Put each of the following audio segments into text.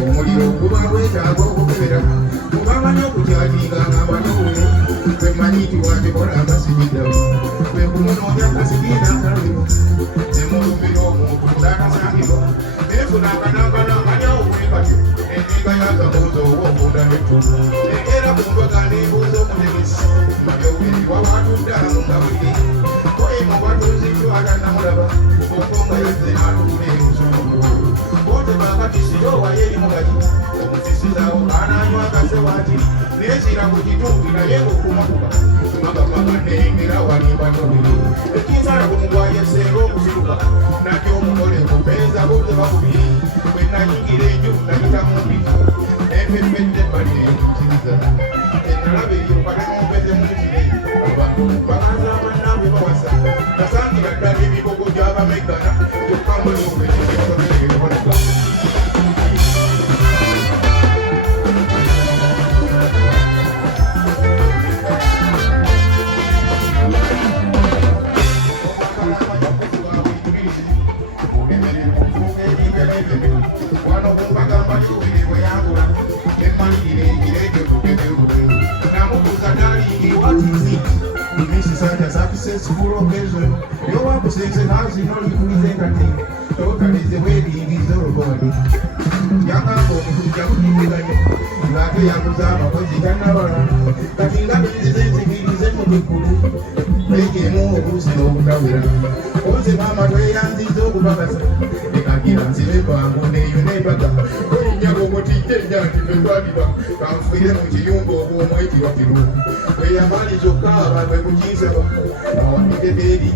Umuriro kuba weta go kubera mugabanya kujyagira abantu era kumbaga n'ebuuza omulemesi mabyoweri wabatuddaala mu ngabuli koyema bwatuziddwala namulaba okonga yazze n'atula ebuzungu bote bakatisirowayo eri mugagi omusisizaawo ananywa akasewati neesira ku kitumbi naye okumakuba magamaga nengera walimbakabiri ekinsala kumugwayesenga okuziruka nakyo omugole kupeeza bote bakubiri bwe nayingira enju nayita mu mbifu nempepedde ebbali eyokukiriza enalaba eriyokate mumpeze mukire abantu bakanza bannabwe bawasa nasangira ddala ebibogo gy'abamegana kyokka muli okwekisoboneka Successful occasion, you want to say the house in all you entertain. Totally is the way the is all body. Yanga for Yakuza, Laki Yakuza, but you can never run. But in that is the same thing, is a good. Making more who's no Gavira. Also, Mama, Ray and these old brothers. They can give us a paper and one day you never got. When you go to take that if you got it up, come for them with you go home, wait you up the room. We are managed your car and we will use it. Baby,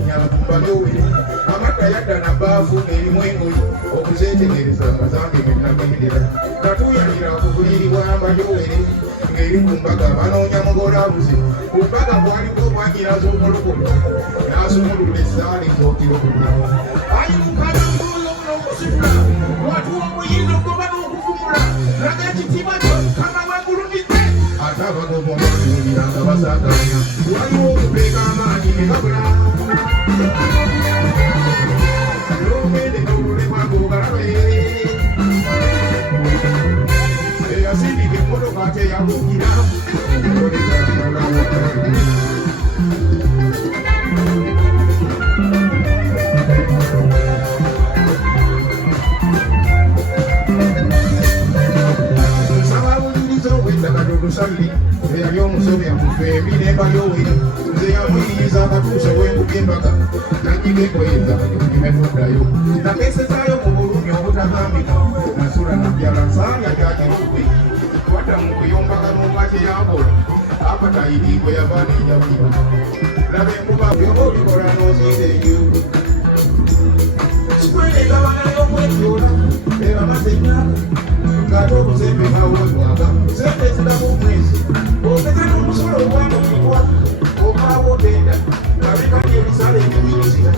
amakayada na bafu erimwengo okuzetegereza amazambi mwenagirira katuyalira okuguliribwa amayowere ngeri kumbaga banoonya mugolabuzi kumbaga bwaliko bwagiraza omulokolo nasumulula essaali zokirokula ayukana mbuulo munokusifula watuwa muyinza okuba n'okuvumula laga ekitiibwa kyokama bagulumidde ate abagobomaulira nga basaganya waliwo okubeeka amaanyi ne gabula yali omusomi akufe ebinemba yowera nze yamuyiriza akatuusa wengugembaka nanyigekoyeza imefuddayo nakesezaayo mu bulumi obutagambika nasula nabyala nsaalya gyagirukwe kwata mu kuyombaga n'omwate yakola apatayiriigwe yava nenjawulira laba enkuba byoba olikola n'oziira enjuuku sikwenegabanayo okwetyola ebamaze ennyaka ng'ate obuzembe bawolwaga sente ziramu omwezi okeza n'omusolo ogwamukibwa okaaba ogenda ngabekali ebisala ebinyiruzira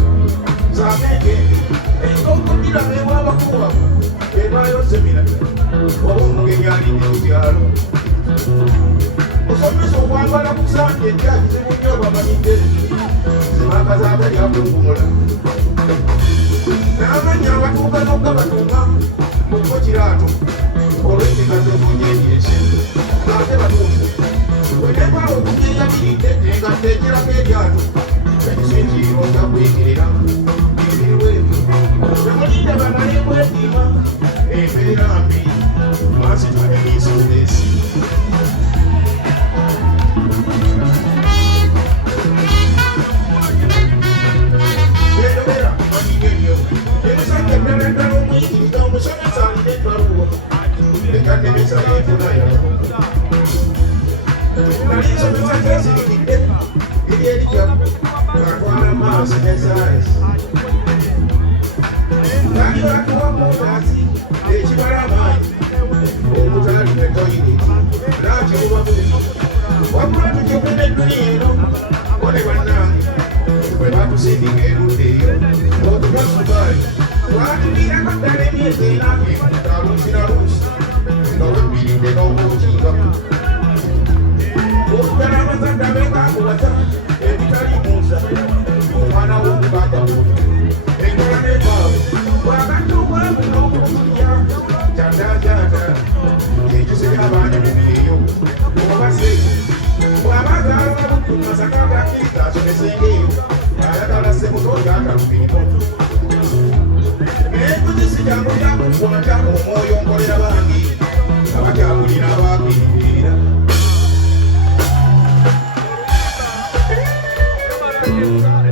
zamege enkokodira bewabakuba etwayo semira oba omugenyi alinde okyalo osomesa okwambala kusanja ejja kizibu nnyo bamanyidde zibakazaga lyakunkumula n'amanya abatuuka n'okka batuuka muko kiraato olw'ekikaze okunyenyeese ate batuufu bwenekwawo okunyeyamiridde engatte ekirako eryato ekisinziiro nja kuyigirira ebiriwo ebyo temulinde bamale kwediima embeera mbi masitwanemiisoesi eyobera manyigenyo ebisanja eddala ddala omuyigiriza omusomesa alina etwaluwo ekatemesa yefunayo nalisomesa kyesirikidde eryerikyamu atwala maaso nesaayisi nali batuwamubaasi ekibala amaanyi omutali netoyireti nakirubabuzi wabula tukyogenda edduniya eno kole bannange bwe batusindika erudda eyo otubasubaali twatulirako ddala emyezi enakemata luusi na luusi nga webbiridde n'okukiikamu okugala abazadde abeekakubaza ebitali munsa omwana w'omuganda enkola nebaawe bwagatta obwavu n'okubuulya kyandaakyata ekisebya abaana mubireyo obase bw'abazaala babukumasaka abakiriza asomesengeeyo ayagala semutoya atalubirimo ekuzisi jangu lyakukwata omwoyo nkolera bangi abakyabulira abakwiriririra Thank you.